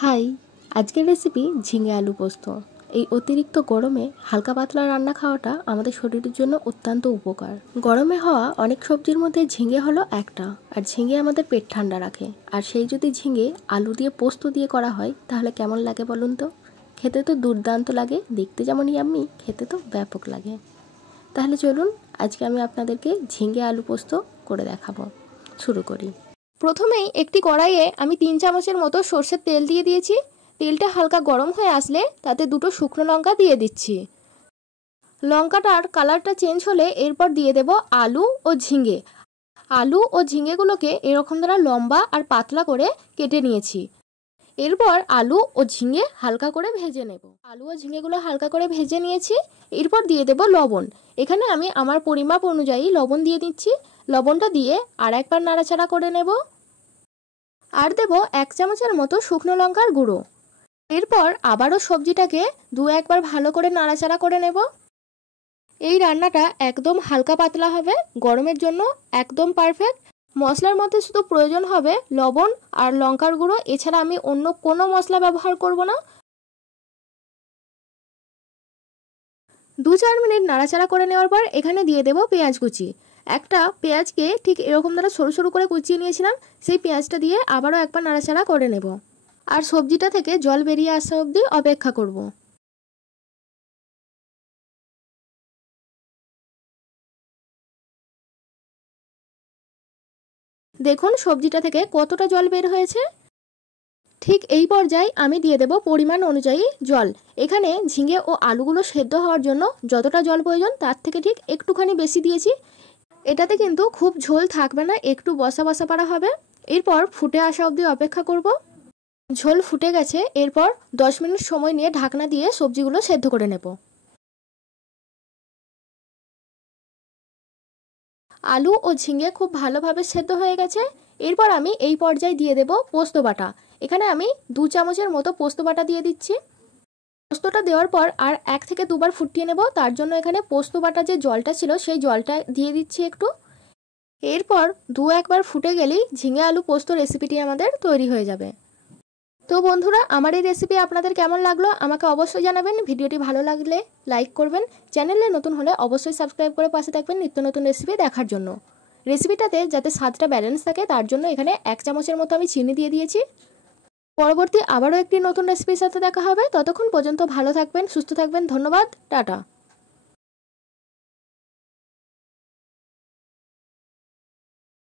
High, আজকের recipe ঝিঙে আলু পোস্ত। এই অতিরিক্ত গরমে হালকা পাতলা রান্না খাওয়াটা আমাদের শরীরের জন্য অত্যন্ত উপকার। গরমে হওয়া অনেক সবজির মধ্যে ঝিঙে হলো একটা, আর ঝিঙে আমাদের পেট ঠান্ডা রাখে। আর সেই যদি ঝিঙে আলু দিয়ে পোস্ত দিয়ে করা হয় তাহলে কেমন লাগে বলুন তো? খেতে তো দুর্দান্ত লাগে, দেখতে যেমন ইয়াম্মি, খেতে তো ব্যাপক লাগে। তাহলে চলুন আজকে আমি আপনাদেরকে ঝিঙে আলু পোস্ত করে দেখাবো। শুরু করি। প্রথমেই একটি কড়াইয়ে আমি 3 চামচের মতো সরষের তেল দিয়ে দিয়েছি। তেলটা হালকা গরম হয়ে আসলে তাতে দুটো শুকনো লঙ্কা দিয়ে দিচ্ছি। লঙ্কাটার কালারটা চেঞ্জ হলে এরপর দিয়ে দেব আলু ও ঝিঙে। আলু ও ঝিঙেগুলোকে এরকম দ্বারা লম্বা আর পাতলা করে কেটে নিয়েছি। এরপর আলু ও ঝিঙে হালকা করে ভেজে নেব। আলু ও ঝিঙেগুলো হালকা করে ভেজে নিয়েছি। এরপর দিয়ে দেব লবণ। এখানে আমি আমার পরিমাপ অনুযায়ী লবণ দিয়ে দিচ্ছি। লবণটা দিয়ে আর একবার নাড়াচাড়া করে নেব। আর দেব 1 চামচের মতো শুকনো লঙ্কার গুঁড়ো। এরপর আবারও সবজিটাকে একবার ভালো করে নাড়াচাড়া করে নেব। এই রান্নাটা একদম হালকা পাতলা হবে, গরমের জন্য একদম পারফেক্ট। মশলার মধ্যে শুধু প্রয়োজন হবে লবণ আর লঙ্কার গুঁড়ো, এছাড়া আমি অন্য কোনো মশলা ব্যবহার করব না। 2-4 মিনিট নাড়াচাড়া করে নেওয়ার পর এখানে দিয়ে দেব পেঁয়াজ কুচি। একটা পেঁয়াজকে ঠিক এরকম দ্বারা সরু সরু করে কুচিয়ে নিয়েছিলাম, সেই পেঁয়াজটা দিয়ে আবারও একবার নাড়াচাড়া করে নেব। আর সবজিটা থেকে জল বেরিয়ে আসা অবধি অপেক্ষা করব। দেখুন সবজিটা থেকে কতটা জল বের হয়েছে। ঠিক এই পর্যায়ে আমি দিয়ে দেব পরিমাণ অনুযায়ী জল। এখানে ঝিঙে ও আলুগুলো সেদ্ধ হওয়ার জন্য যতটা জল প্রয়োজন তার থেকে ঠিক একটুখানি বেশি দিয়েছি। এটাতে কিন্তু খুব ঝোল থাকবে না, একটু বসা বসা পারা হবে। এরপর ফুটে আসা অবধি অপেক্ষা করব। ঝোল ফুটে গেছে, এরপর 10 মিনিট সময় নিয়ে ঢাকনা দিয়ে সবজিগুলো সেদ্ধ করে নেব। আলু ও ঝিঙে খুব ভালোভাবে সেদ্ধ হয়ে গেছে। এরপর আমি এই পর্যায়ে দিয়ে দেব পোস্ত বাটা। এখানে আমি 2 চামচের মতো পোস্ত বাটা দিয়ে দিচ্ছি। পোস্তটা দেওয়ার পর আর 1 থেকে 2 বার ফুটিয়ে নেব। তার জন্য এখানে পোস্ত বাটা যে জলটা ছিল সেই জলটা দিয়ে দিচ্ছি একটু। এরপর 2-1 বার ফুটে গেলেই ঝিঙে আলু পোস্ত রেসিপিটি আমাদের তৈরি হয়ে যাবে। তো বন্ধুরা, আমার এই রেসিপি আপনাদের কেমন লাগলো আমাকে অবশ্যই জানাবেন। ভিডিওটি ভালো লাগলে লাইক করবেন। চ্যানেলে নতুন হলে অবশ্যই সাবস্ক্রাইব করে পাশে থাকবেন নিত্য নতুন রেসিপি দেখার জন্য। রেসিপিটাতে যাতে স্বাদটা ব্যালেন্স থাকে তার জন্য এখানে 1 চামচের মতো আমি চিনি দিয়ে দিয়েছি। পরবর্তী আবারও একটি নতুন রেসিপির সাথে দেখা হবে। ততক্ষণ পর্যন্ত ভালো থাকবেন, সুস্থ থাকবেন। ধন্যবাদ, টাটা।